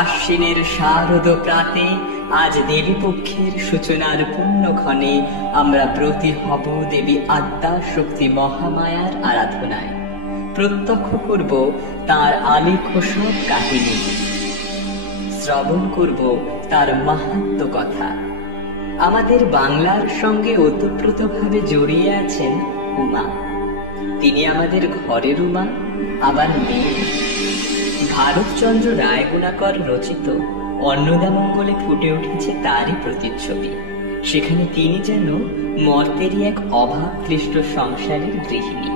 আশ্বিনের শারদ প্রাতে আজ দেবী পক্ষের সূচনার পুণ্যক্ষণে আমরা ব্রতী হব দেবী আদ্যা শক্তি মহামায়ার আরাধনায়। প্রত্যক্ষ করব তার আলেখ্য সব কাহিনী, শ্রবণ করব তার মাহাত্ম্য কথা। আমাদের বাংলার সঙ্গে ওতপ্রোতভাবে জড়িয়ে আছেন উমা। তিনি আমাদের ঘরের উমা, আবার মেয়ে। ভারতচন্দ্র রায়গুণাকর রচিত অন্নদামঙ্গলে ফুটে উঠেছে তারই প্রতিচ্ছবি। সেখানে তিনি যেন মর্তেরই এক অভাব ক্লিষ্ট সংসারের গৃহিণী।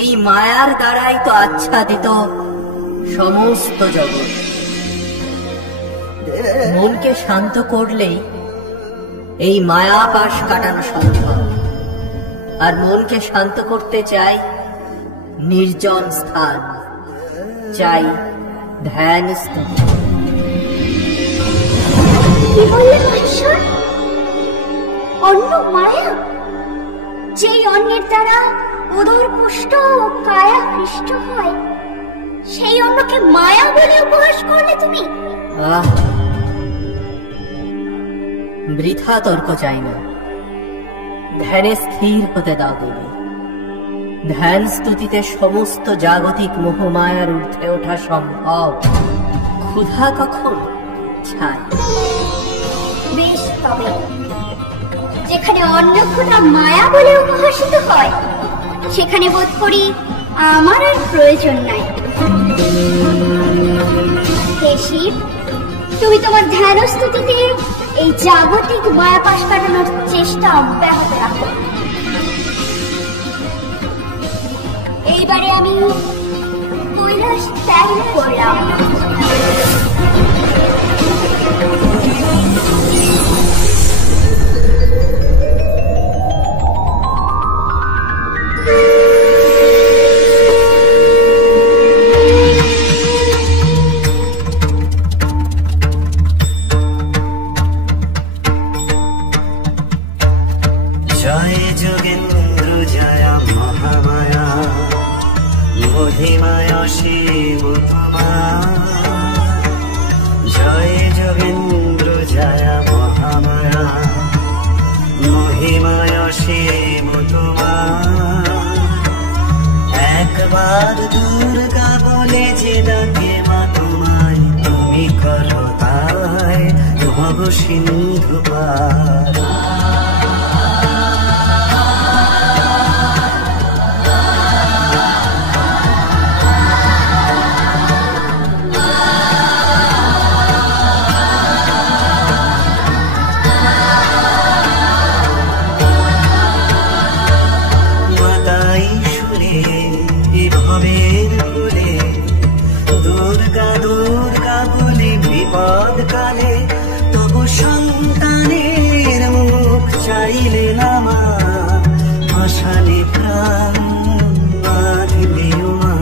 এই মায়ার দ্বারাই তো আচ্ছাদিত সমস্ত জগৎ। মনকে শান্ত করলেই এই মায়া পাশ কাটানো সম্ভব। আর মনকে শান্ত করতে চাই নির্জন স্থান, চাই ধ্যান স্থান। অন্য মায়া, যেই অন্যের দ্বারা উদর পুষ্ট ও কায়া হৃষ্ট হয়, সেই অন্যকে মায়া বলে উপহাস করলে তুমি? বৃথা তর্ক চাই না, ধ্যানে স্থির হতে দাও দেবী। ধ্যান স্তুতিতে সমস্ত জাগতিক মোহমায়ার ঊর্ধ্বে ওঠা সম্ভব। ক্ষুধা কখন ছাই। বেশ, তবে যেখানে অন্নক্ষুধা মায়া বলে উপহাসিত হয়, সেখানে বোধ করি আমার আর প্রয়োজন নাই। হে শিব, তুমি তোমার ধ্যান স্তুতিতে এই জাগতিক মায়াপাশ কাটানোর চেষ্টা অব্যাহত রাখো। এইবারে আমি কৈলাস ত্যাগ করলাম। জয় যোগেন্দ্র জয় মহামায়া, মহিমায় অসীম তোমার। জয় যোগেন্দ্র জয় মহামায়া, মহিমায় অসীম তোমার। একবার দুর্গা বলে যে ডাকে মা তোমায়, তুমি করো তাই ভব সিন্ধু পার। বিপদ কালে তবু সন্তানের মুখ চাইলে না মা, ভাসালে প্রাণ বাঁধিলেও মা।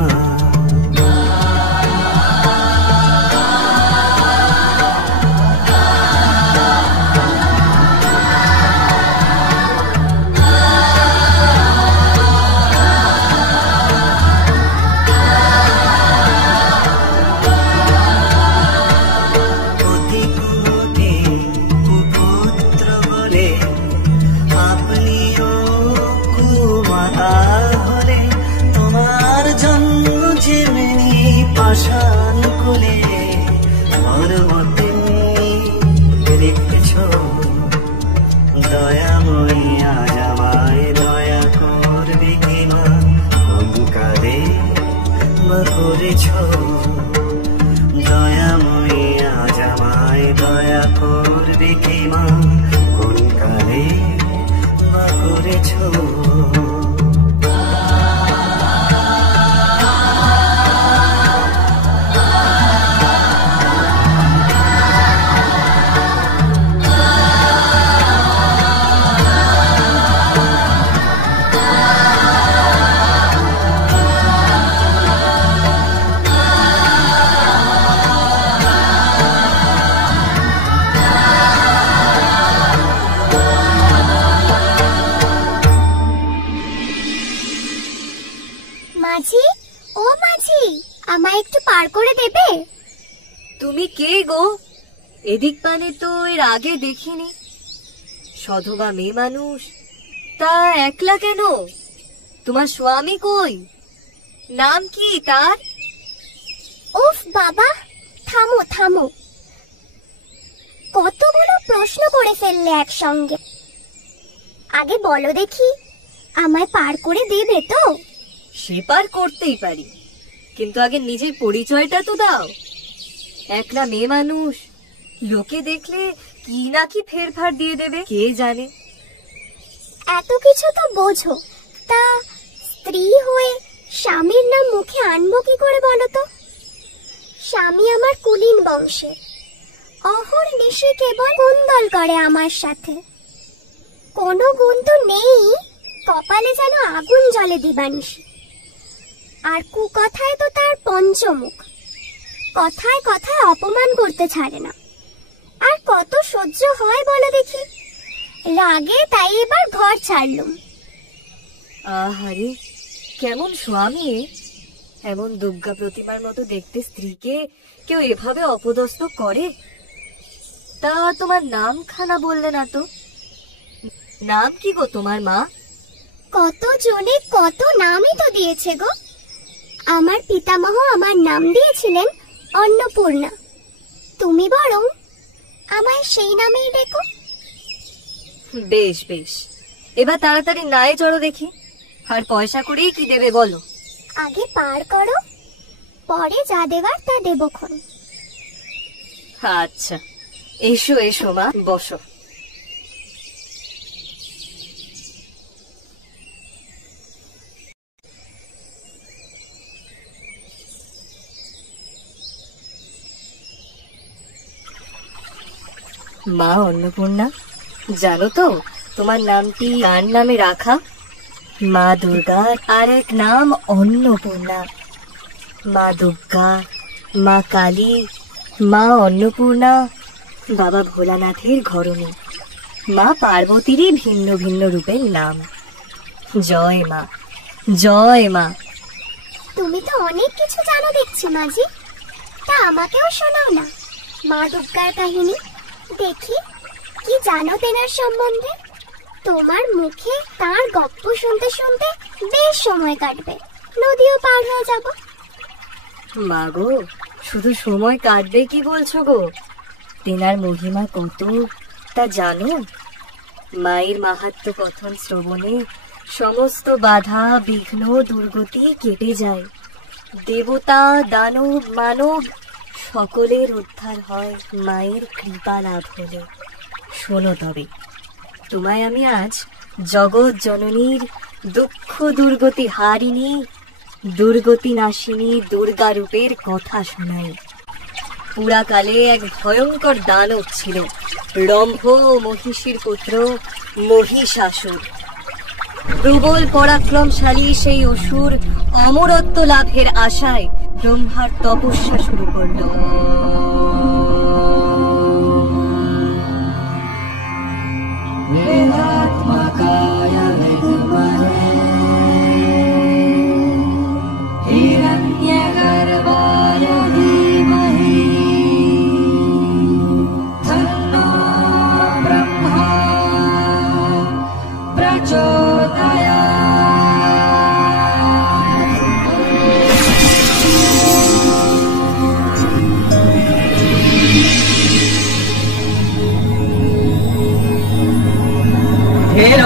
পাষাণ কোলে পর্বতে রেখেছ, দয়াময়ী আজ আমায় দয়া করবে কি মা, কোন কালে বা করেছ। দয়াময়ী আজ আমায় দয়া করবে কি মা, কোন কালে বা করেছ। মাঝি, ও মাঝি, আমায় একটু পার করে দেবে? তুমি কে গো? এদিক পানে তো এর আগে দেখিনি। সধবা মেয়ে মানুষ, তা একলা কেন? তোমার স্বামী কই? নাম কি তার? উফ বাবা, থামো থামো, কতগুলো প্রশ্ন করে ফেললে একসঙ্গে। আগে বলো দেখি, আমায় পার করে দেবে তো? সে পার করতেই পারি, কিন্তু আগে নিজের পরিচয়টা তো দাও। একলা মেয়ে মানুষ, লোকে দেখলে কি না কি ফেরফার দিয়ে দেবে কে জানে। এত কিছু তো বোঝো, তা স্ত্রী হয়ে স্বামীর নাম মুখে আনবো কি করে বলো তো? স্বামী আমার কুলীন বংশের, অহর্নিশে কেবল কুন্দল করে আমার সাথে। কোনো গুণ তো নেই, কপালে যেন আগুন জ্বলে দিবানিশি। আর কুকথায় তো তার পঞ্চমুখ, কথায় কথায় অপমান করতে ছাড়ে না। আর কত সহ্য হয় বলো দেখি। রাগে তাই এবার ঘর ছাড়লুম। আহারে, কেমন স্বামী! এমন দুর্গা প্রতিমার মতো দেখতে স্ত্রীকে কেউ এভাবে অপদস্থ করে? তা তোমার নাম খানা বললে না তো? নাম কি গো তোমার মা? কত জনে কত নামই তো দিয়েছে গো। আমার পিতামহ আমার নাম দিয়েছিলেন অন্নপূর্ণা। তুমি বরং আমায় সেই নামেই ডেকো। বেশ বেশ, এবার তাড়াতাড়ি নায়ে চড়ো দেখি। আর পয়সা করেই কি দেবে বলো? আগে পার করো, পরে যা দেবার তা দেবক্ষণ। আচ্ছা, এসো এসো মা, বসো। মা অন্নপূর্ণা, জানো তো তোমার নামটি কার নামে রাখা? মা দুর্গার আর এক নাম অন্নপূর্ণা। মা দুর্গা, মা কালী, মা অন্নপূর্ণা বাবা ভোলানাথের ঘরণী, মা পার্বতীরই ভিন্ন ভিন্ন রূপের নাম। জয় মা, জয় মা। তুমি তো অনেক কিছু জানো দেখছি মাঝি, তা আমাকেও শোনাও না মা দুর্গার কাহিনী। দেখি কি জানো তেনার সম্বন্ধে। তোমার মুখে তার গপ্প শুনতে শুনতে বেশ সময় কাটবে, নদীও পার হয়ে যাব। মা গো, শুধু সময় কাটবে কি বলছো গো? তেনার মহিমা কত তা জানো? মায়ের মাহাত্ম্য কথন শ্রবণে সমস্ত বাধা বিঘ্ন দুর্গতি কেটে যায়। দেবতা দানব মানব সকলের উদ্ধার হয় মায়ের কৃপা লাভ হলে। শোনো তবে, তোমায় আমি আজ জগৎ জননীর দুঃখ দুর্গতি হারিণী দুর্গতি নাশিনী দুর্গা রূপের কথা শোনাই। পুরাকালে এক ভয়ঙ্কর দানব ছিল, রম্ভ ও মহিষীর পুত্র মহিষাসুর। প্রবল পরাক্রমশালী সেই অসুর অমরত্ব লাভের আশায় ব্রহ্মার তপস্যা শুরু করল।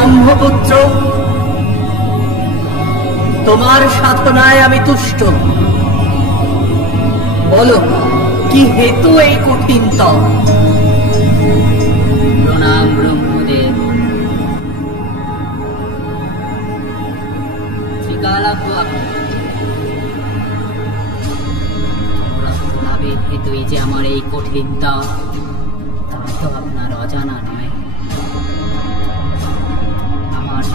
ব্রহ্মপুত্র, তোমার সাধনায় আমি তুষ্ট। বলো, কি হেতু এই কঠিন তপ? প্রণাম ব্রহ্মদেব। হেতুই যে আমার এই কঠিন তপ, তা তো আপনার অজানা নয়।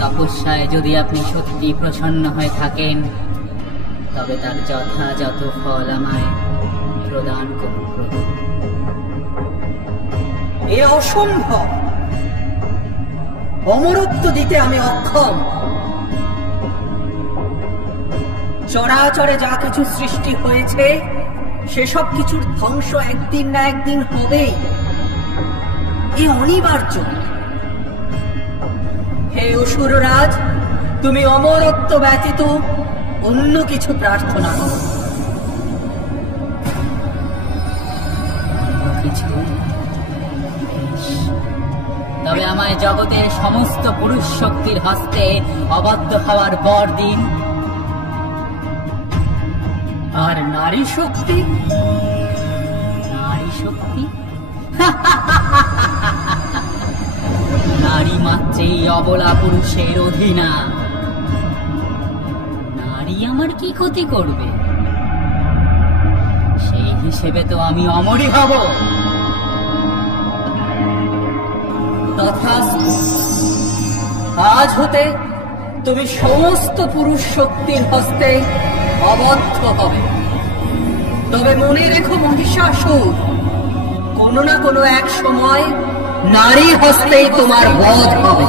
তপস্যায় যদি আপনি সত্যি প্রসন্ন হয়ে থাকেন, তবে তার যথাযথ ফল আমায় প্রদান করুন প্রভু। এ অসম্ভব, অমরত্ব দিতে আমি অক্ষম। চরাচরে যা কিছু সৃষ্টি হয়েছে সেসব কিছুর ধ্বংস একদিন না একদিন হবেই, এ অনিবার্য। হে অসুররাজ, তুমি অমরত্ব ব্যতীত অন্য কিছু প্রার্থনা করো। তবে আমায় জগতের সমস্ত পুরুষ শক্তির হস্তে অবদ্ধ হওয়ার বর দিন। আর নারী শক্তি, নারী শক্তি নারী মাত্রেই অবলা পুরুষের অধীনা। নারী আমার কি ক্ষতি করবে? সেই হিসেবে তো আমি অমরই হব। তথাস্তু, আজ হতে তুমি সমস্ত পুরুষ শক্তির হস্তে অবদ্ধ হবে। তবে মনে রেখো মহিষাসুর, কোনো না কোনো এক সময় নারী হস্তেই তোমার বধ হবে।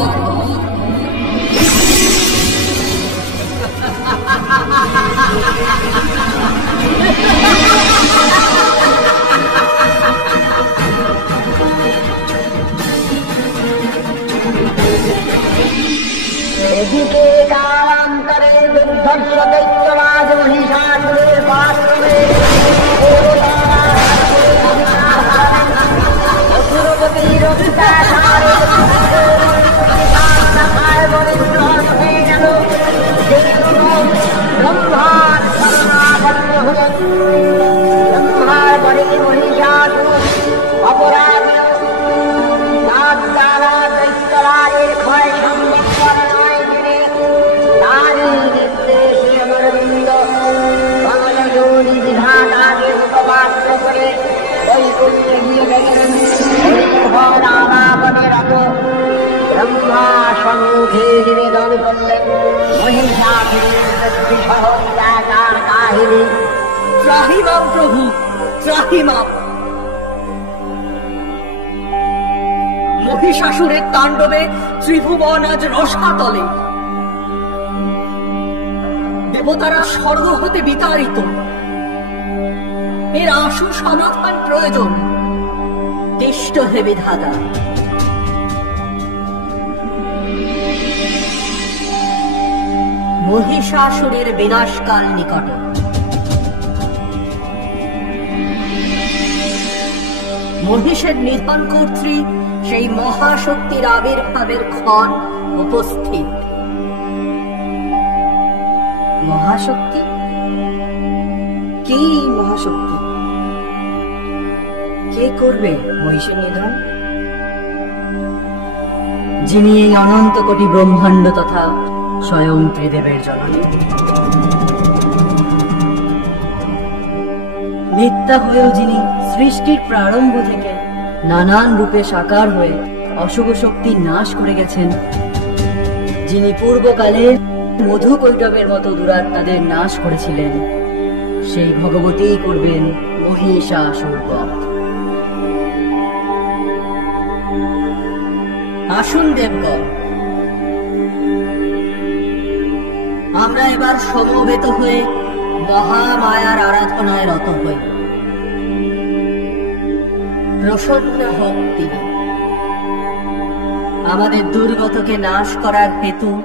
এদিকে কালান্তরে দুর্ধর্ষ দৈত্যরাজ মহিষাসুরের পার্শ্ববে অসুরপতির অত্যাচারে হয়ে গেল ব্রহ্মার এগিয়ে গেলেন। রামাবনে রত ব্রহ্মা সম্মুখে নিবেদন করলেন মহিষাসুরের সহ ত্যাগার কাহিনী। ত্রাহিমাম প্রভু, ত্রাহিমাম। মহিষাসুরের তাণ্ডবে ত্রিভুবন আজ রসাতলে। দেবতারা স্বর্গ হতে বিতাড়িত। এর আশু সমাধান প্রয়োজন। তিষ্ঠ হে বিধাতা। মহিষাসুরের বিনাশকাল নিকটে। মহিষের নিধন কর্ত্রী সেই মহাশক্তির আবির্ভাবের ক্ষণ উপস্থিত। মহাশক্তি? কি মহাশক্তি? কে করবে মহিষের নিধন? যিনি এই অনন্ত কোটি ব্রহ্মাণ্ড তথা স্বয়ং ত্রিদেবের জননী। নিত্যা হয়েও যিনি সৃষ্টির প্রারম্ভ থেকে নানান রূপে সাকার হয়ে অশুভ শক্তির নাশ করে গেছেন, যিনি পূর্বকালে মধু কৈটবের মতো দুরাত্মাদের নাশ করেছিলেন, সেই ভগবতীই করবেন মহিষাসুর বধ। আসুন দেবগণ, আমরা এবার সমবেত হয়ে মহামায়ার আরাধনায় রত হই। প্রসন্ন হোক তিনি। আমাদের দুর্গতকে নাশ করার হেতু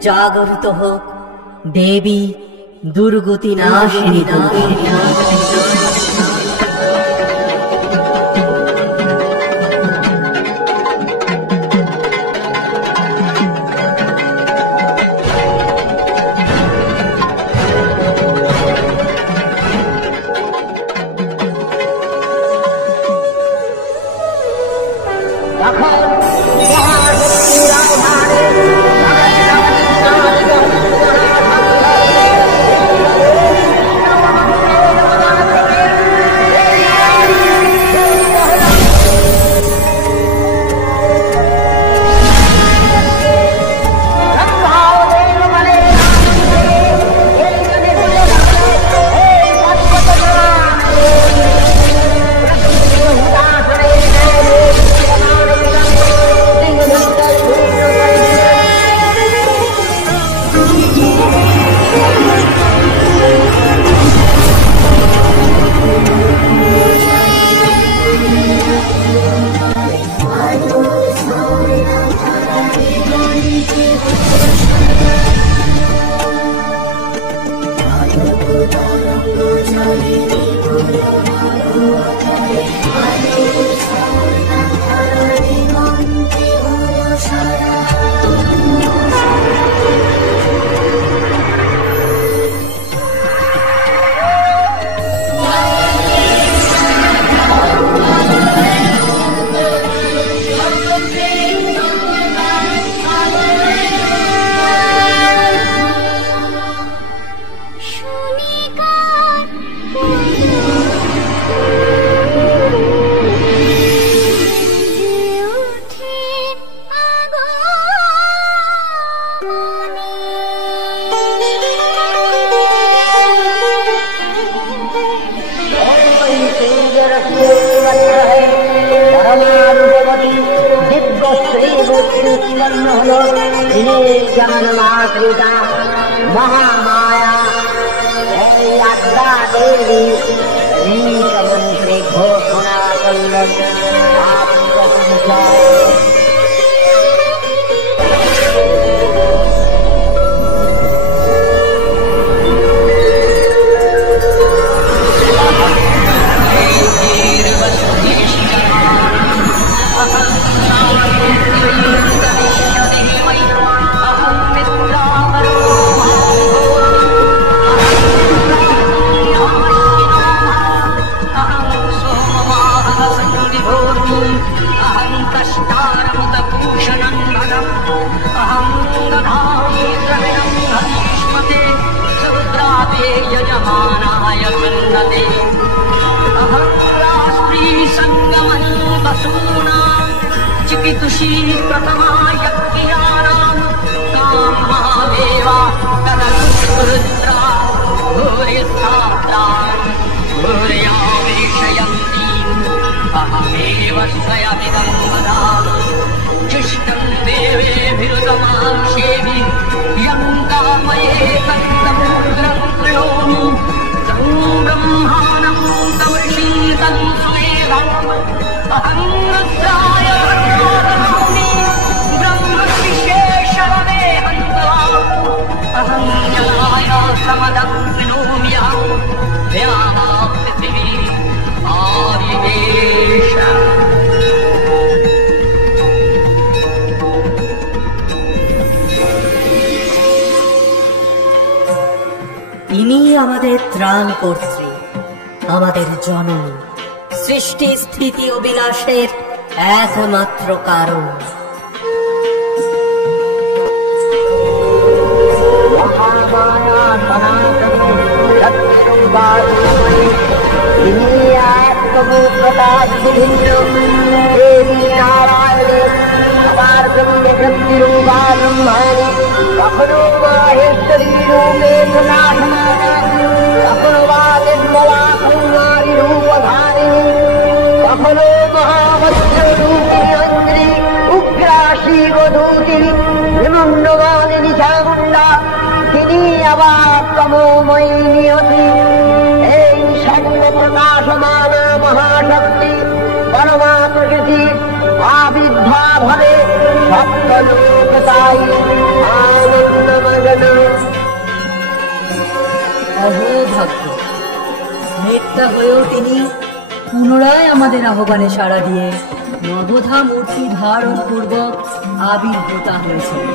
জাগরিত হোক দেবী দুর্গতি নাশিনী। महामाया देवी मंत्री घोषणा करलेन अहं कष्टार ऋषि प्रथमा यज्ञानां कामदेवा तदनुरुद्रा भूरिस्तात्रा भूर्यावेशयन्ति अहमेव स्वयमिदं वदामि जिष्टं देवेभिरुतमांसेवि यं कामये तत्तमुग्रं कृणोमि तं ब्रह्माणं तमर्षिं तं सुवेदम् अहं रुद्राय ब्रह्माणि ब्रह्मविशेषणे हन्तवाम् अहं जलाय समदं कृणोम्यहं व्यापृथिवी आदिदेश। ইনি আমাদের ত্রাণ কর্ত্রী, আমাদের জননী, সৃষ্টি স্থিতি ও বিনাশের একমাত্র কারণ। মহামায়া সনাতনী সত্যরূপাত্মনি তিনি আত্মভূততার বিভিন্ন দেবী নারায়ণে আবার ব্রহ্মশক্তিরূপা ব্রহ্মাণি কখনো মাহেশ্বরী রূপে প্রকাশমানা কখনো বা নির্মলা কুমারী রূপধারিণী কখনো মহাভদ্র রূপিণী অন্ধ্রী উগ্রা শিবদূতি বিমণ্ডমালিনী চামুণ্ডা তিনি আবার তমোময়ী নিয়তি। এই সর্বপ্রকাশমানা মহাশক্তি পরমা প্রকৃতি আবির্ভাব হবে সপ্তলোকতাই আনন্দমগ্ন। অহোভাগ্য, স্নেকটা হয়েও তিনি পুনরায় আমাদের আহ্বানে সাড়া দিয়ে নবধা মূর্তি ধারণ পূর্বক আবির্ভূতা হয়েছেন।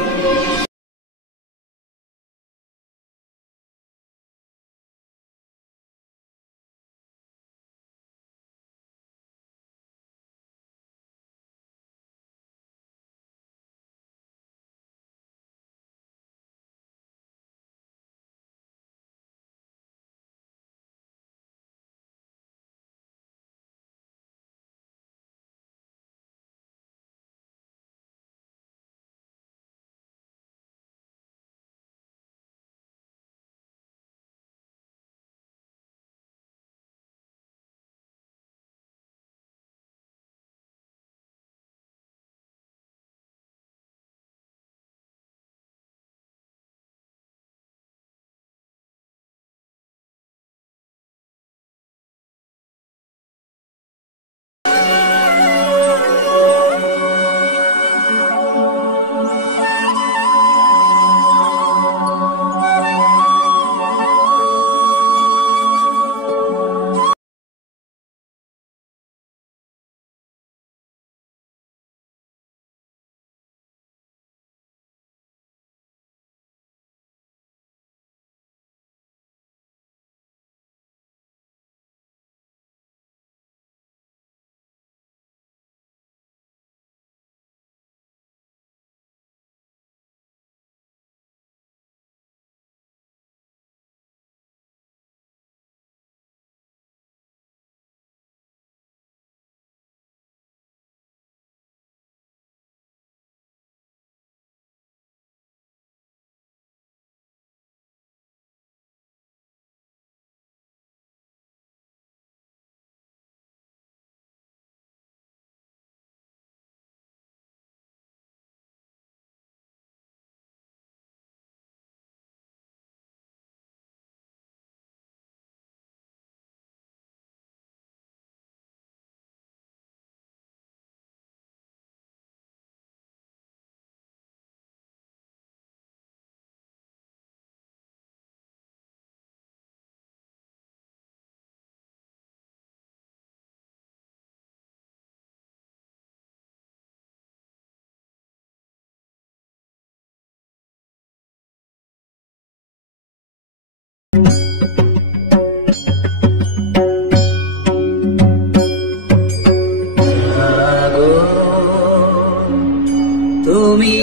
তুমি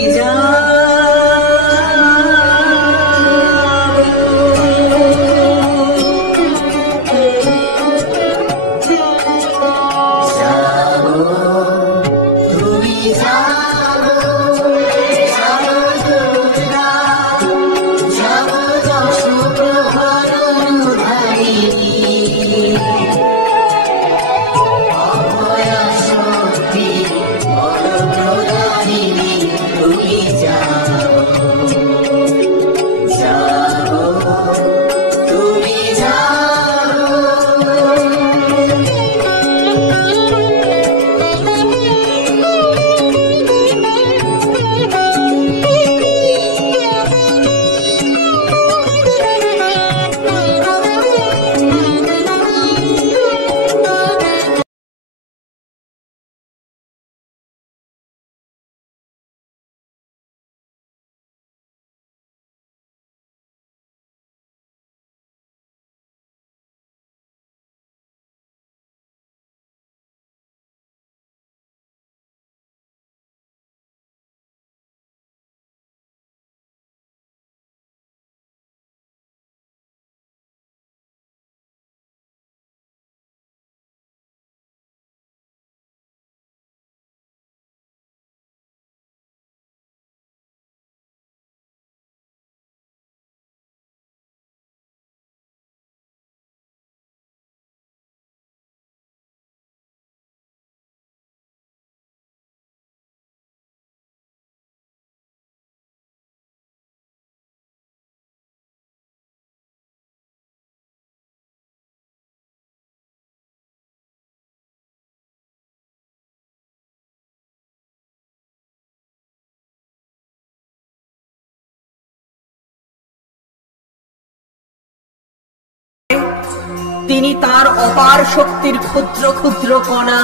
তিনি তার অপার শক্তির ক্ষুদ্র ক্ষুদ্র কণা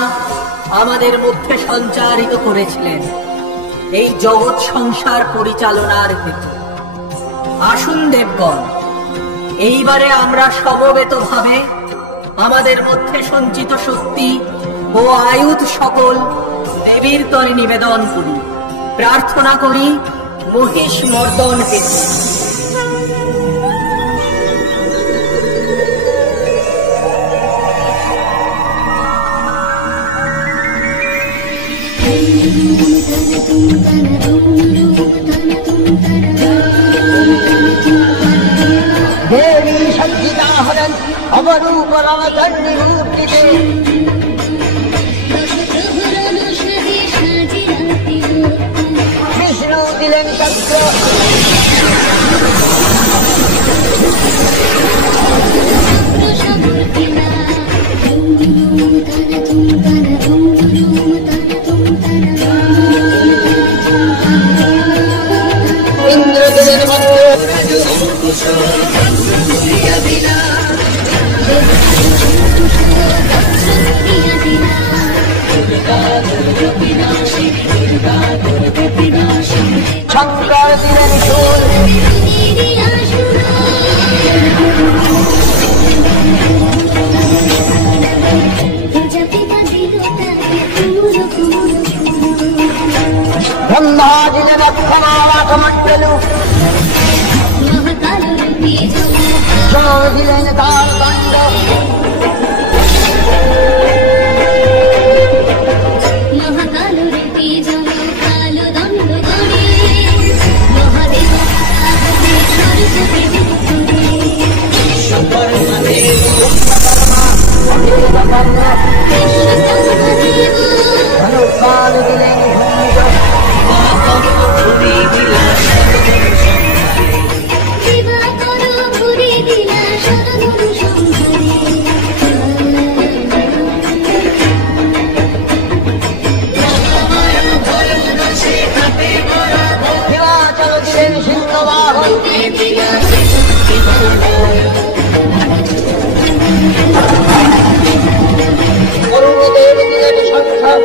আমাদের মধ্যে সঞ্চারিত করেছিলেন এই জগৎ সংসার পরিচালনার হেতু। আসুন দেবগণ, এইবারে আমরা সমবেতভাবে আমাদের মধ্যে সঞ্চিত শক্তি ও আয়ুধ সকল দেবীর তরে নিবেদন করি, প্রার্থনা করি মহিষ মর্দন হেতু। দেবী সজ্জিতা হলেন অবরূপ রমচণ্ডী মূর্তিতে। বিষ্ণু দিলেন চক্র, ইন্দ্র দিলেন মন্ত্র, শঙ্কর দিলেন সুর, ব্রহ্মা দিলেন অক্ষমালাকমণ্ডলু, জয় দিলেন তার দণ্ড, ধনুকাল দিলেন হিমাচল দিলেন সিংহবাহন, অরুণদেব দিলেন সংসার,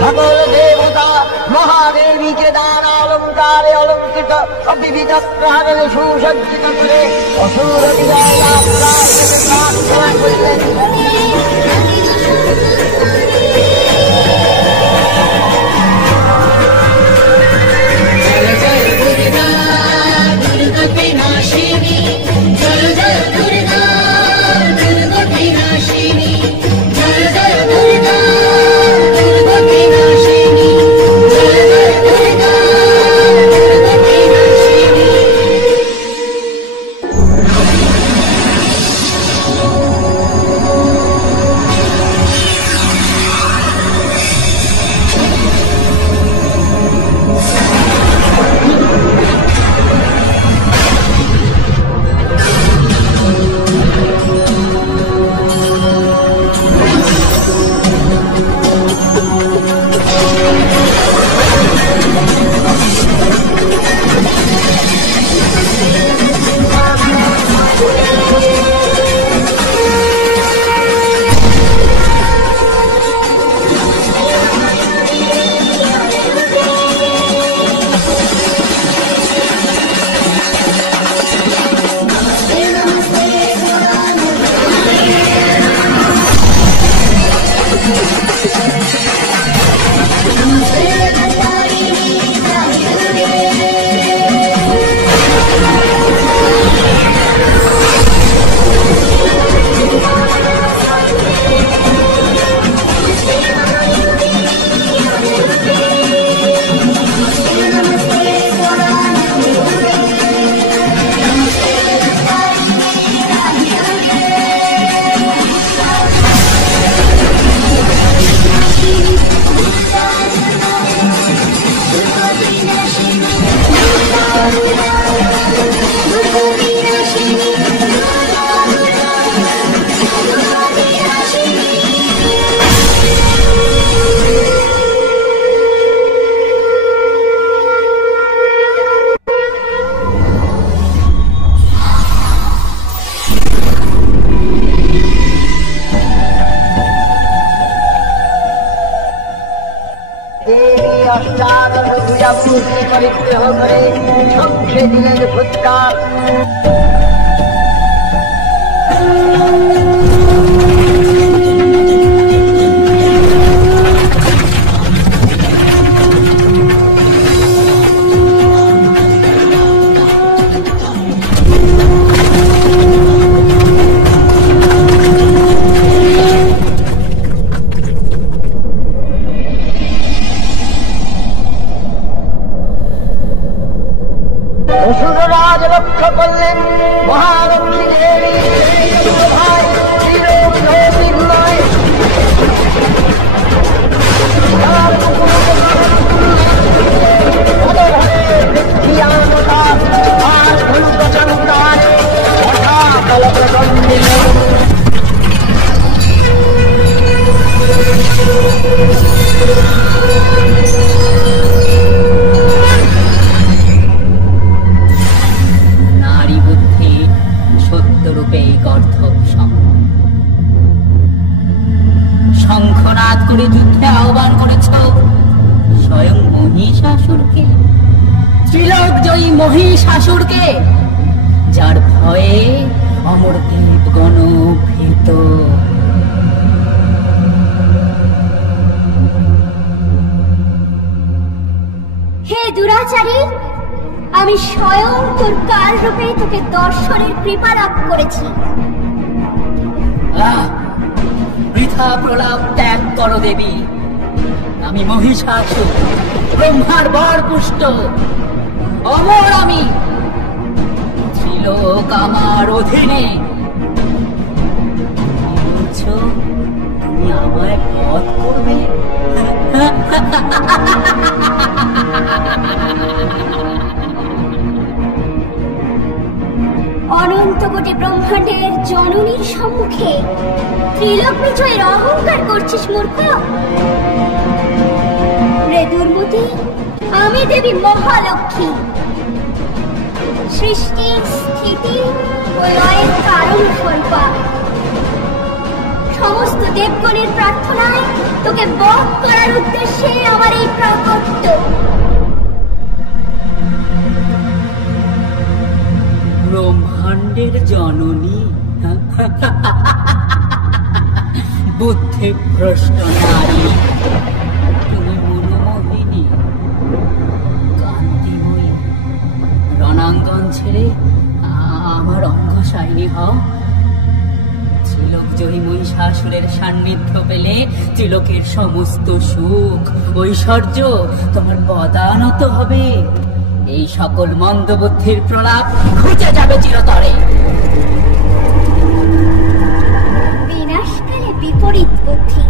সকল দেবতা মহাদেবীকে দান অলঙ্কারে অলঙ্কৃত বিবিধ প্রাণে সুসজ্জিত করে অসুর বিজয় লাভ প্রার্থনা করলেন। অষ্টাদশ পূজাপূর্তি পরিগ্রহ করে সংখ্যে দিলেন ফুৎকার। অসুররাজ লক্ষ্য করলেন মহালক্ষ্মী দেবী ভাই ত্রিলোক জ্যোতির্ময় নারী বুদ্ধি সত্যরূপে গর্ধব শঙ্খনাদ করে যুদ্ধে আহ্বান করেছ স্বয়ং মহিষাসুরকে, ত্রিলোক জয়ী মহিষাসুরকে, যার ভয়ে অমর দেবগণ ভীত। হে দুরাচারী, আমি স্বয়ং তোর কাল রূপে তোকে দর্শনের কৃপা লাভ করেছি। বৃথা প্রলাপ ত্যাগ করো দেবী। আমি মহিষাসুর, ব্রহ্মার বর পুষ্ট, অমর আমি, ত্রিলোক আমার অধীনে। তুমি আমায় বধ করবে? অনন্ত কোটি ব্রহ্মাণ্ডের জননীর সম্মুখে ত্রিলোক বিজয়ের অহংকার করছিস মূর্খ। রে দুর্মতি, আমি দেবী মহালক্ষ্মী, সৃষ্টি স্থিতি ও লয়ের কারণ স্বরূপা। সমস্ত দেবগণের প্রার্থনায় তোকে বধ করার উদ্দেশ্যে আমার এই প্রাকট্য। ব্রহ্মাণ্ডের জননী, বুদ্ধি ভ্রষ্ট নারী, তুমি মনোমোহিনী, কান্তিময়ী। রণাঙ্গন ছেড়ে আমার অঙ্গশায়িনী হও। ত্রিলোক জয়ী মহিষাসুরের সান্নিধ্য পেলে ত্রিলোকের সমস্ত সুখ ঐশ্বর্য তোমার পদানত হবে। এই সকল মন্দ বুদ্ধির প্রলাপ ঘুচে যাবে চিরতরে। বিনাশকালে বিপরীত বুদ্ধি।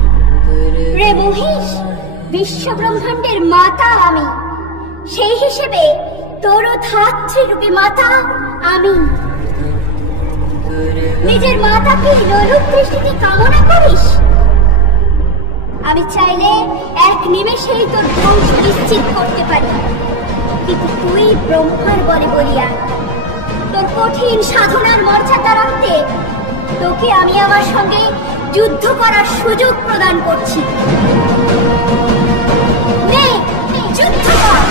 রে মহিষ, বিশ্ব ব্রহ্মাণ্ডের মাতা আমি, সেই হিসেবে তোরও ধাত্রীরূপী মাতা আমি। নিজের মাতাকে লোলুপ দৃষ্টিতে কামনা করিস? আমি চাইলে এক নিমেষেই তোর ধ্বংস নিশ্চিত করতে পারি, কিন্তু তুই ব্রহ্মার বলে বলিয়া তোর কঠিন সাধনার মর্যাদা রাখতে তোকে আমি আমার সঙ্গে যুদ্ধ করার সুযোগ প্রদান করছি। নে, যুদ্ধ কর।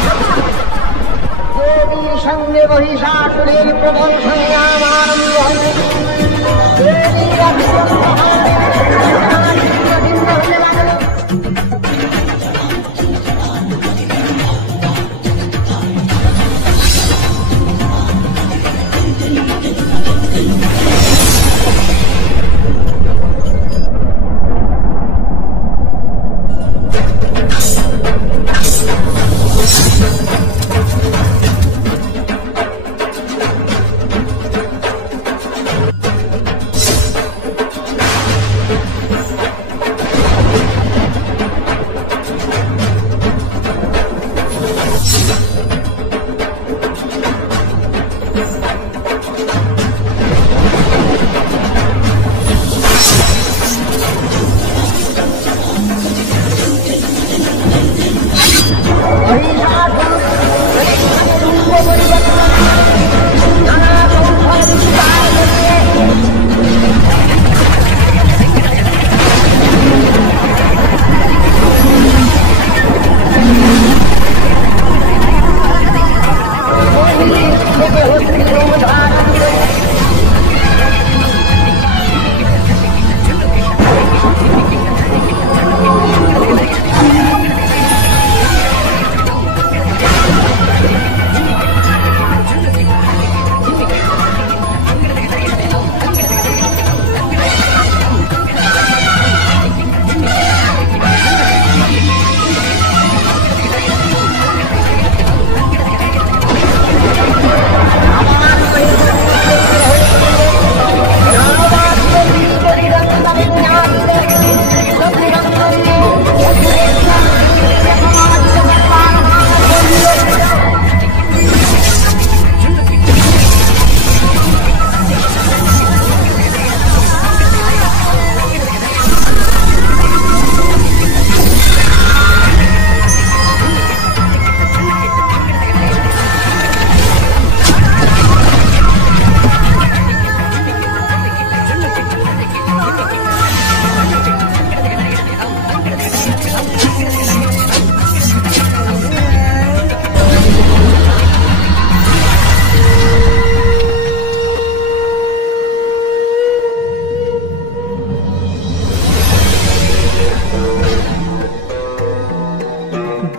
দেবীর সঙ্গে মহিষাসুরের প্রবল সংগ্রাম আরম্ভ হল।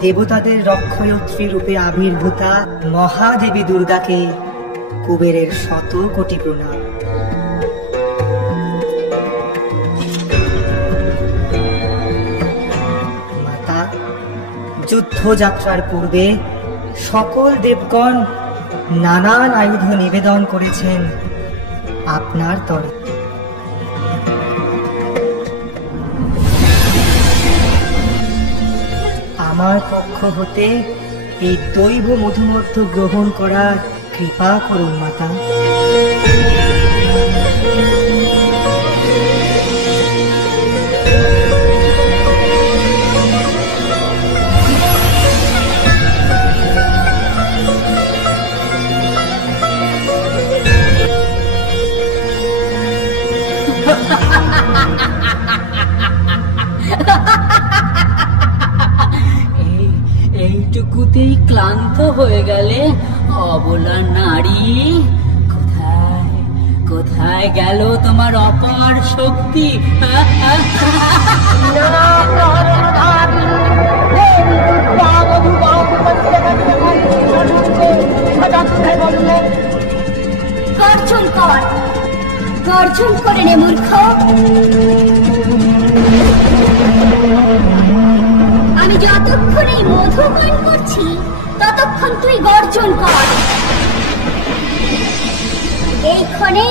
দেবতাদের রক্ষয়ত্রী রূপে আবির্ভূতা মহাদেবী দুর্গাকে কুবেরের 100 কোটি প্রণাম। মাতা, যুদ্ধযাত্রার পূর্বে সকল দেবগণ নানান আয়ুধ নিবেদন করেছেন আপনার তরে। আমার পক্ষ হতে এই দৈব মধুমধ্য গ্রহণ করার কৃপা করুন মাতা। এইটুকুতেই ক্লান্ত হয়ে গেলে অবলা নারী? কোথায় কোথায় গেল তোমার অপার শক্তি? গর্জন কর, গর্জন করে নে মূর্খ। আমি যতক্ষণ এই মধু পান করছি ততক্ষণ তুই গর্জন কর। এই ক্ষণে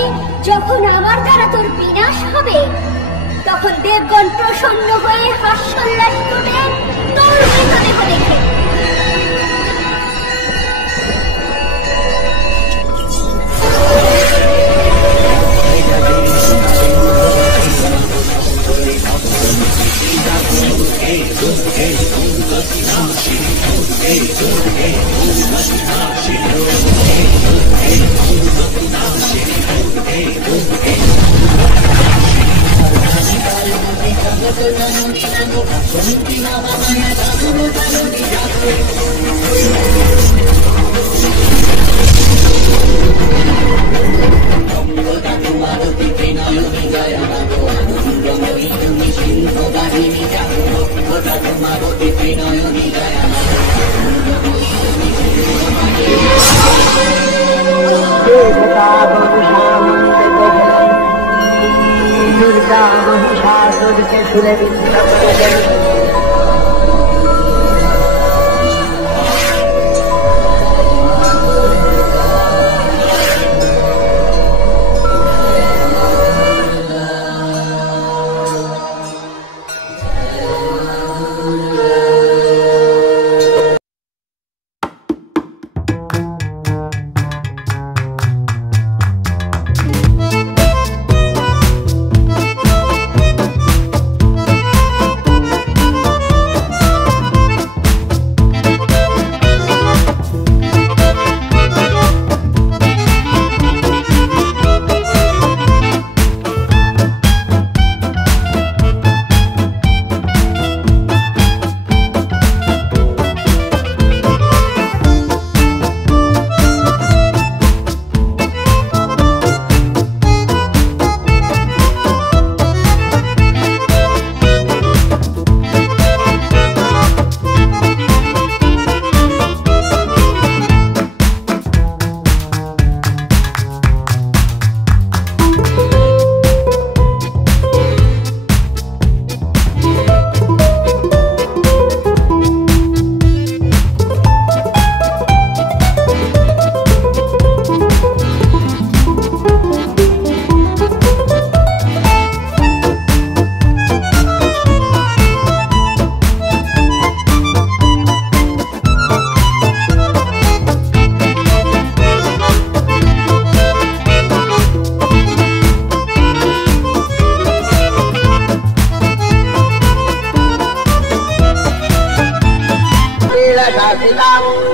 যখন আমার দ্বারা তোর বিনাশ হবে তখন দেবগণ প্রসন্ন হয়ে হাস্যোল্লাস করবে তোর মৃতদেহ দেখে। দুর্গা মহিষাসুরকে শুলে বিদ্ধ করেছেন।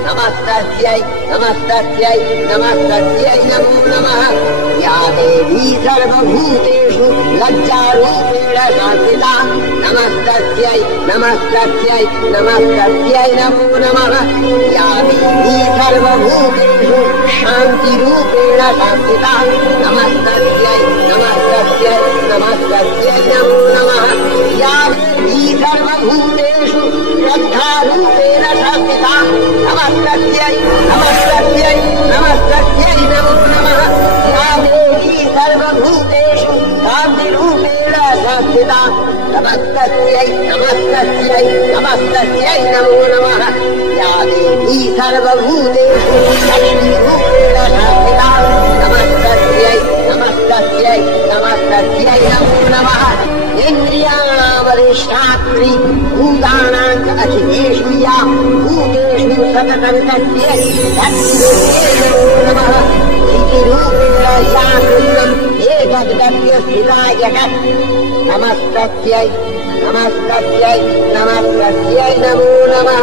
नमस्तस्यै नमस्तस्यै नमस्तस्यै नमो नमः। या देवी सर्वभूतेषु लज्जारूपेण संस्थिता नमस्तस्यै नमस्तस्यै नमस्तस्यै नमो नमः। या देवी सर्वभूतेषु शान्तिरूपेण संस्थिता नमस्तस्यै नमस्तस्यै नमस्तस्यै नमो नमः। या देवी सर्वभूतेषु श्रद्धारूपेण नमस्तस्यै नमस्तस्यै नमस्तस्यै नमो नमः या देवी सर्वभूतेषु शान्तिरूपेण संस्थिता नमस्तस्यै नमस्तस्यै नमस्तस्यै नमो नमः या देवी सर्वभूतेषु शक्तिरूपेण संस्थिता नमस्तस्यै नमस्तस्यै नमस्तस्यै नमो नमः इन्द्रियावरिष्ठात्रि भूतानां अखिलेषु या भूतेषु सततं तस्यै भक्तिरूपेण नमो नमः इति रूपेण या कृतं एतद्गत्य स्थिता जगत् नमस्तस्यै नमस्तस्यै नमस्तस्यै नमो नमः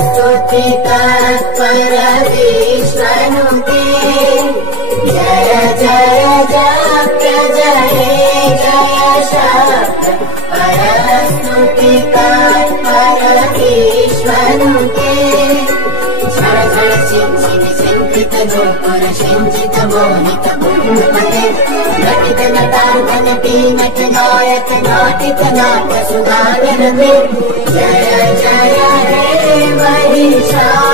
स्तुति तत्पर विष्णुते जय जय जय जय जय शब्द पर स्तुति तत्पर विष्णुते झर झर सिंचित सिंचित नूपुर सिंचित मोहित भूपते नटित नटार्धन पीनट नायक नाटित नाट सुधाकर दे जय जय महिषासुरमर्दिनी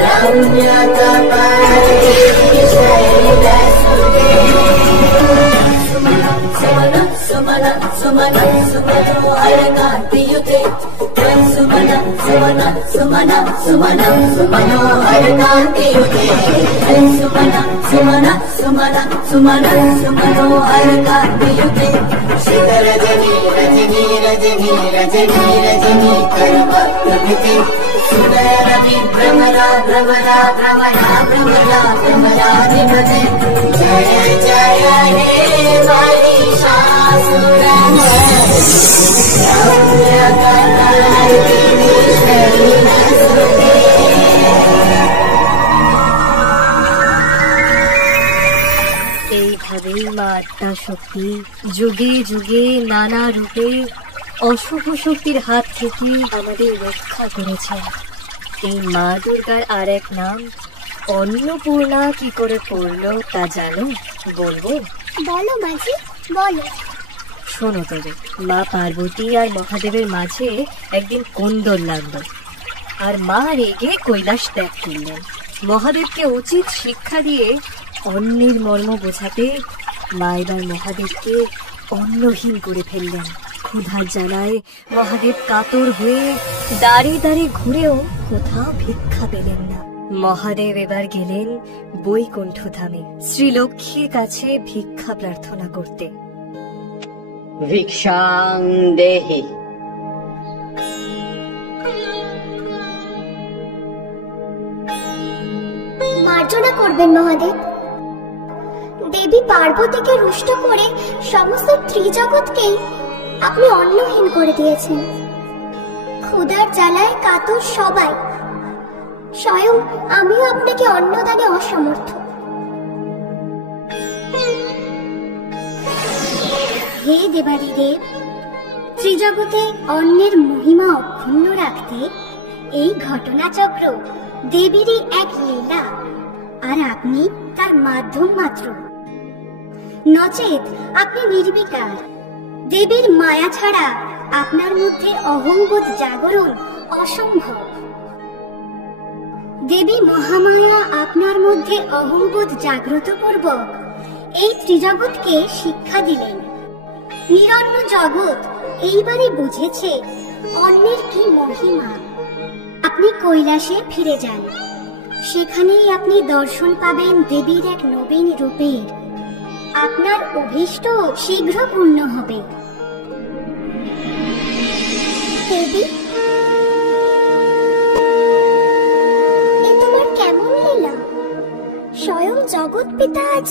रम्यकपर्दिनी शैलसुते सुमन सुमन सुमन सुमनो हरकान्तियुते सुमन सुमन सुमन सुमन सुमनो हरकान्तियुते सुमन सुमन सुमन सुमन सुमनो हरकान्तियुते शिखरजनी रजनी रजनी रजनी रजनी कर्मकृते सुदय रवि भ्रमरा भ्रमरा भ्रमरा भ्रमरा भ्रमराधिपते जय जय हे महिषासुरमर्दिनी रम्यकपर्दिनी शैलसुते এইভাবেই মা আত্মা শক্তি যুগে যুগে নানা রূপে অশুভ শক্তির হাত থেকে আমাদের রক্ষা করেছেন। এই মা দুর্গার আর এক নাম অন্নপূর্ণা কি করে পড়লো তা জানো? বলবো? বলো মাঝি বলো। শোনো তবে, মা পার্বতী আর মহাদেবের মাঝে একদিন কোন্দল লাগলো, আর মা রেগে কৈলাস ত্যাগ করলেন। মহাদেবকে উচিত শিক্ষা দিয়ে অন্নের মর্ম বোঝাতে মা এবার মহাদেবকে অন্নহীন করে ফেললেন। ক্ষুধার জ্বালায় মহাদেব কাতর হয়ে দাঁড়ে দাঁড়ে ঘুরেও কোথাও ভিক্ষা পেলেন না। মহাদেব এবার গেলেন বৈকুণ্ঠ ধামে শ্রীলক্ষ্মীর কাছে ভিক্ষা প্রার্থনা করতে। ভিক্ষাং দেহি। মার্জনা করবেন মহাদেব। দেবী পার্বতীকে রুষ্ট করে সমস্ত ত্রিজগৎকেই আপনি অন্নহীন করে দিয়েছেন। ক্ষুধার জ্বালায় কাতর সবাই, স্বয়ং আমিও আপনাকে অন্নদানে অসমর্থ। হে দেবাদিদেব, ত্রিজগতে অন্নের মহিমা অক্ষুণ্ণ রাখতে এই ঘটনাচক্র দেবীরই এক লীলা, আর আপনি তার মাধ্যম মাত্র। নচেত আপনি নির্বিকার। দেবীর মায়া ছাড়া আপনার মধ্যে অহংবোধ জাগরণ অসম্ভব। দেবী মহামায়া আপনার মধ্যে অহংবোধ জাগ্রত পূর্বক এই ত্রিজগৎকে শিক্ষা দিলেন। নিরন্ন জগৎ এইবারে বুঝেছে অন্নের কি মহিমা। আপনি কৈলাসে ফিরে যান, সেখানেই আপনি দর্শন পাবেন দেবীর এক নবীন রূপের। আপনার অভীষ্ট শীঘ্র পূর্ণ হবে। দেবী, এ তোমার কেমন লীলা? স্বয়ং জগৎ পিতা আজ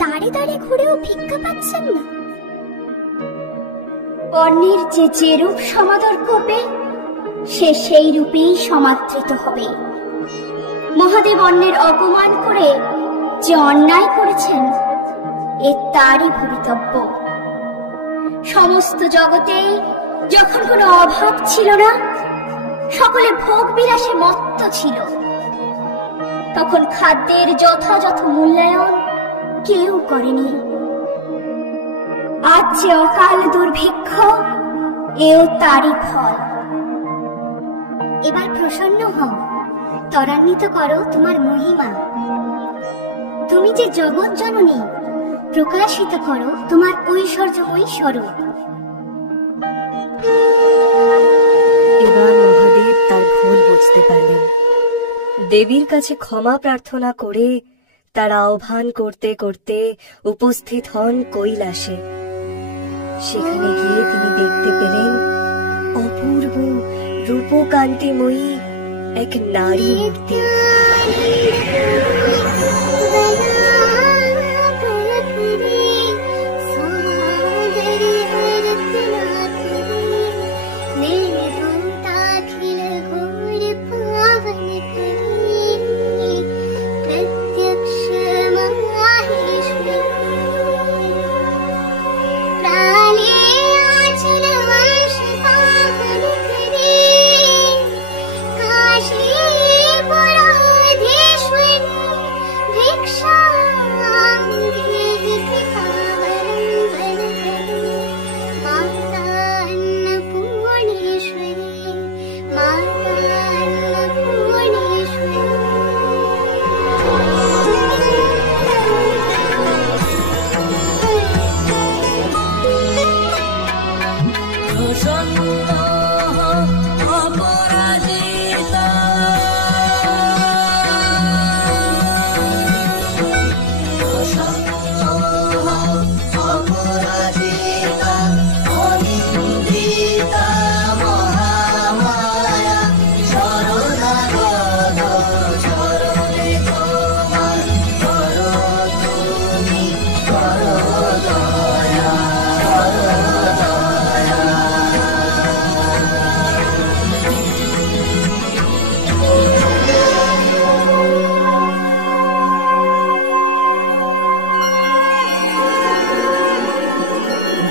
দাঁড়ে দাঁড়ে ঘুরেও ভিক্ষা পাচ্ছেন না। অন্যের যে যে রূপ সমাদর করবে সে সেই রূপেই সমাদৃত হবে। মহাদেব অন্যের অপমান করে যে অন্যায় করেছেন এ তারই ভবিতব্য। সমস্ত জগতে যখন কোনো অভাব ছিল না, সকলে ভোগ বিলাসে মত্ত ছিল, তখন খাদ্যের যথাযথ মূল্যায়ন কেউ করেনি। আজ যে অকাল দুর্ভিক্ষ, এও তারই ফল। এবার প্রসন্ন হও, ত্বরান্বিত করো তোমার মহিমা। তুমি যে জগৎ জননী, প্রকাশিত করো তোমার ঐশ্বর্যময়ী স্বরূপ। এবার মহাদেব তার ভুল বুঝতে পারলেন। দেবীর কাছে ক্ষমা প্রার্থনা করে তার আহ্বান করতে করতে উপস্থিত হন কৈলাসে। সেখানে গিয়ে তিনি দেখতে পেলেন অপূর্ব রূপকান্তিময়ী এক নারী মূর্তি।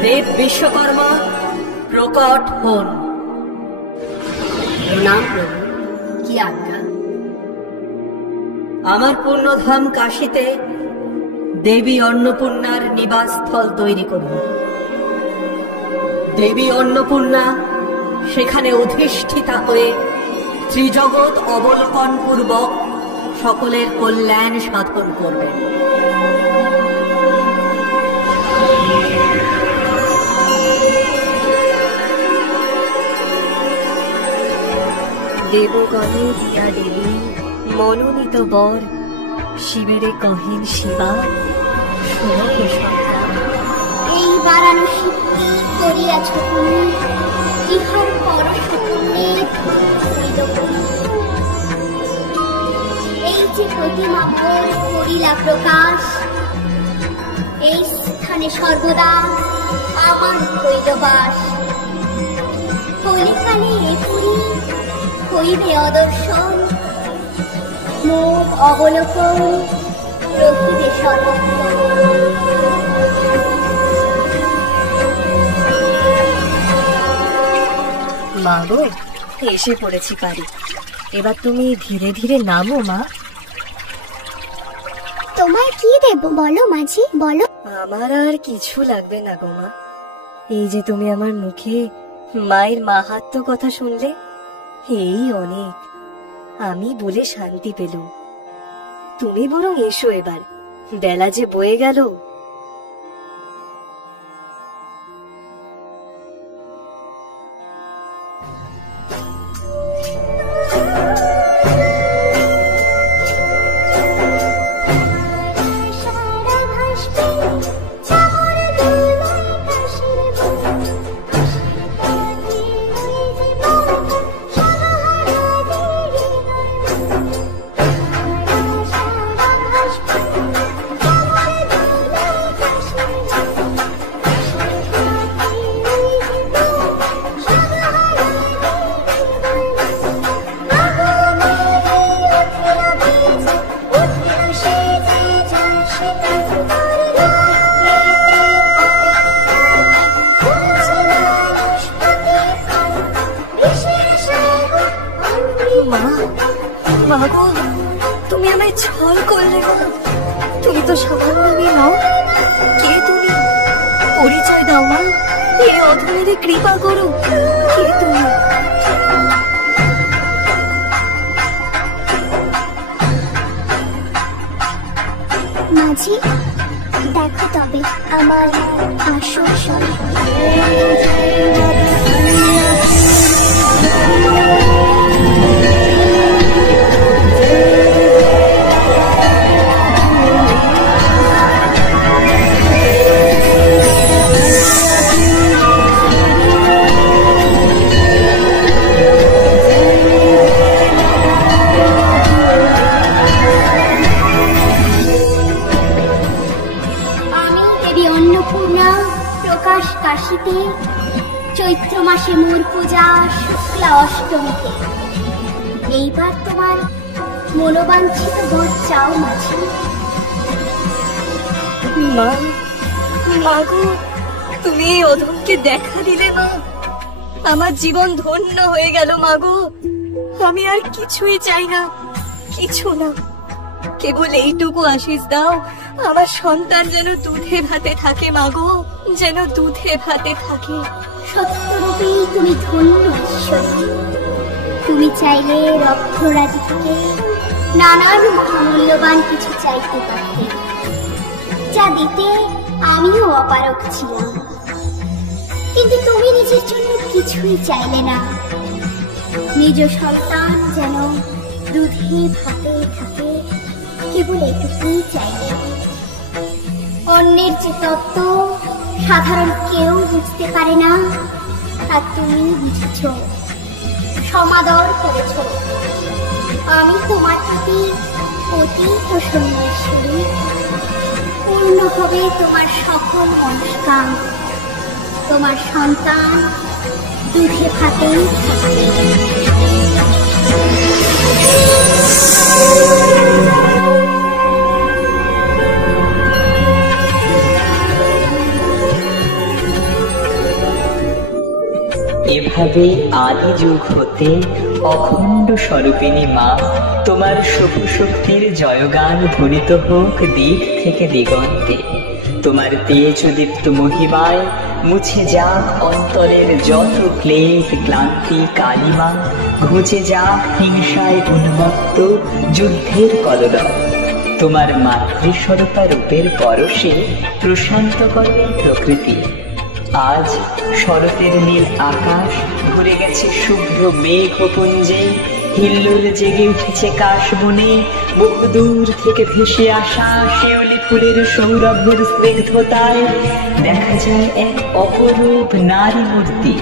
দেব বিশ্বকর্মা প্রকট হন। প্রণাম প্রভু, কি আজ্ঞা? আমার পুণ্যধাম কাশীতে দেবী অন্নপূর্ণার নিবাস স্থল তৈরি করব। দেবী অন্নপূর্ণা সেখানে অধিষ্ঠিতা হয়ে ত্রিজগৎ অবলোকন পূর্বক সকলের কল্যাণ সাধন করবেন। দেবগণে দিয়া দেবী মনোনীত বর, শিবিরে কহিন শিবা শোনক সন্তান। এই বারাণসী করিয়াছ তুমি, ইহার পরশপূর্ণে এই যে প্রতিমাভর করিলা প্রকাশ, এই স্থানে সর্বদা আমার কৈলবাস। কলিকালে এ পুরী হইবে অদর্শন, মুখ অবলোকন রহিবে সর্বক্ষণ। মা গো, এসে পড়েছি পারি। এবার তুমি ধীরে ধীরে নামো মা। তোমায় কি দেব বলো মাঝি, বলো। আমার আর কিছু লাগবে না গো মা। এই যে তুমি আমার মুখে মায়ের মাহাত্ম্য কথা শুনলে, এই অনেক। আমি বলে শান্তি পেলুম। তুমি বরং এসো এবার, বেলা যে বয়ে গেল। ছল করলে না। তুমি তো সামান্য মেয়ে নও। কে তুমি? পরিচয় দাও মা, এই অধমের কৃপা করো। কে তুমি? মাঝি, দেখো তবে আমার আসল স্বরূপ। কাশীতে চৈত্র মাসে মোর পূজা শুক্লা অষ্টমীতে। এইবার তোমার মনোবাঞ্ছিত বর চাও মাঝি। মা, মাগো, তুমি এই অধমকে দেখা দিলে মা। আমার জীবন ধন্য হয়ে গেল মাগো। আমি আর কিছুই চাই না, কিছু না। কেবল এইটুকু আশীষ দাও, আমার সন্তান যেন দুধে ভাতে থাকে মাগো, যেন দুধে ভাতে থাকে। সত্যরূপেই তুমি ধন্য ঈশ্বরী। তুমি চাইলে রক্তরাজি থেকে নানান মহামূল্যবান কিছু চাইতে পারতে, যা দিতে আমিও অপারগ ছিলাম। কিন্তু তুমি নিজের জন্য কিছুই চাইলে না। নিজ সন্তান যেন দুধে ভাতে থাকে, কেবল এটুকুই চাইলে। অন্যের যে তত্ত্ব সাধারণ কেউ বুঝতে পারে না, তা তুমি বুঝেছ, সমাদর করেছ। আমি তোমার প্রতি অতি প্রসন্ন ঈশ্বরী। পূর্ণ হবে তোমার সকল মনস্কাম। তোমার সন্তান দুধে ভাতেই থাকবে। এভাবে আদি যুগ হতে অখণ্ড স্বরূপিণী মা তোমার শুভ শক্তির জয়গান ধ্বনিত হোক দিক থেকে দিগন্তে। তোমার তেজদীপ্ত মহিমায় মুছে যাক অন্তরের যত ক্লেদ ক্লান্তি কালিমা, ঘুচে যাক হিংসায় উন্মত্ত যুদ্ধের কলরব। তোমার মাতৃস্বরূপা রূপের পরশে প্রশান্ত করবে প্রকৃতি। আজ শরতের নীল আকাশ ভরে গেছে শুভ্র মেঘপুঞ্জে, হিল্লোল জেগে উঠেছে কাশবনে, বহুদূর থেকে ভেসে আসা শিউলি ফুলের সৌরভের স্নিগ্ধতায় দেখা যায় এক অপরূপ নারী মূর্তি।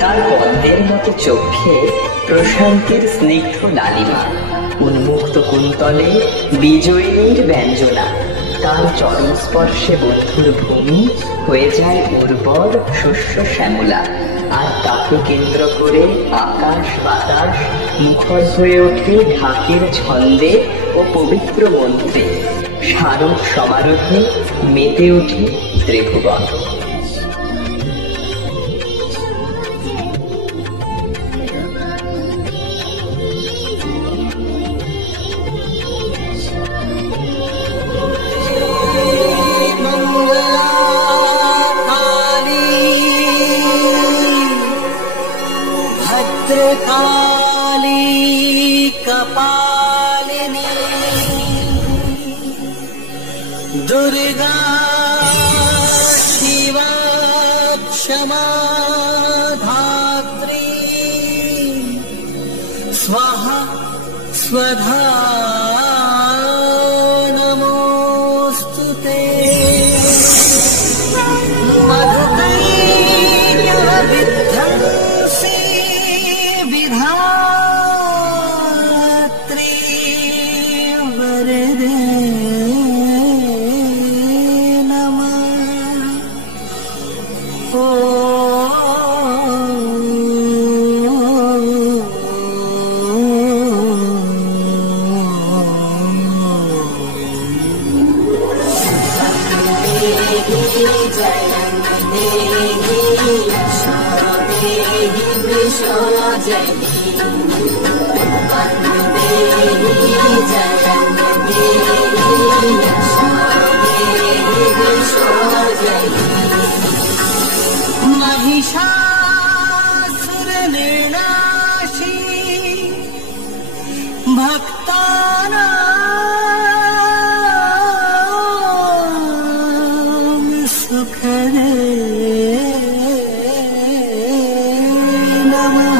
তার পদ্মের মতো চোখে প্রশান্তির স্নিগ্ধ লালিমা, উন্মুক্ত কুন্তলে বিজয়ীর ব্যঞ্জনা। তার চরণ স্পর্শে বন্ধুর ভূমি হয়ে যায় উর্বর শস্য শ্যামলা, আর তাকে কেন্দ্র করে আকাশ বাতাস মুখর হয়ে ওঠে ঢাকের ছন্দে ও পবিত্র মন্ত্রে। শারদ সমারোহে মেতে ওঠে ত্রিভুবন। भद्रकाली कपालिनी दुर्गा शिवा क्षमा धात्री स्वाहा स्वधा नमोस्तुते। मधुकैर्यविध्वंसी विधात्री वरदे नमः। ओ जय महिषासुर निर्नाशी भक्तानां सुखदे नमः।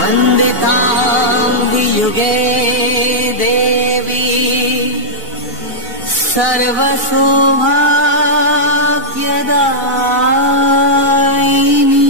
वन्दितां वियुगे देवी सर्वसौभाग्यदायिनी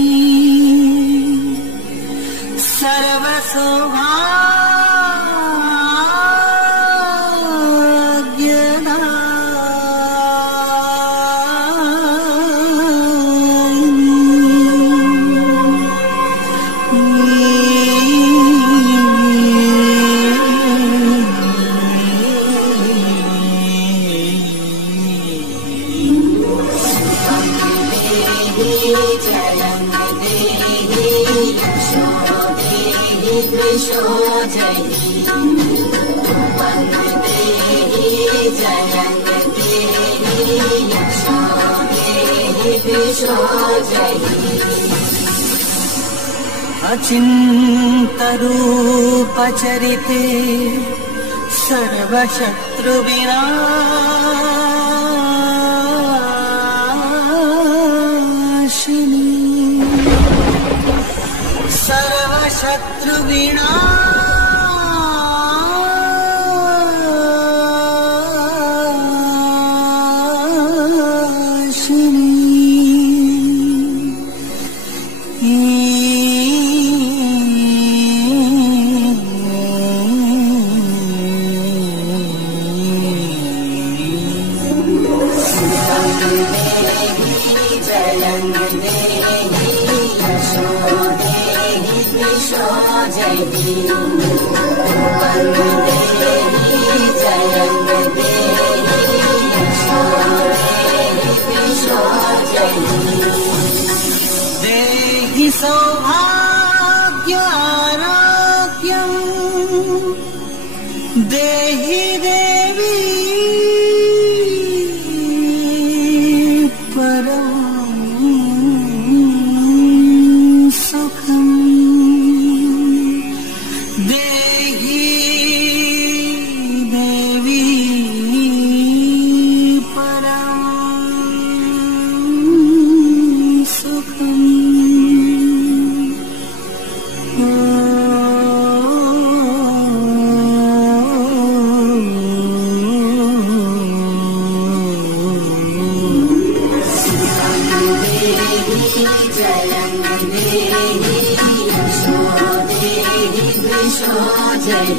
अचिन्तरूपचरिते सर्वशत्रुविनाशिनी देहि सौभाग्यारोग्यं देहि देवी जय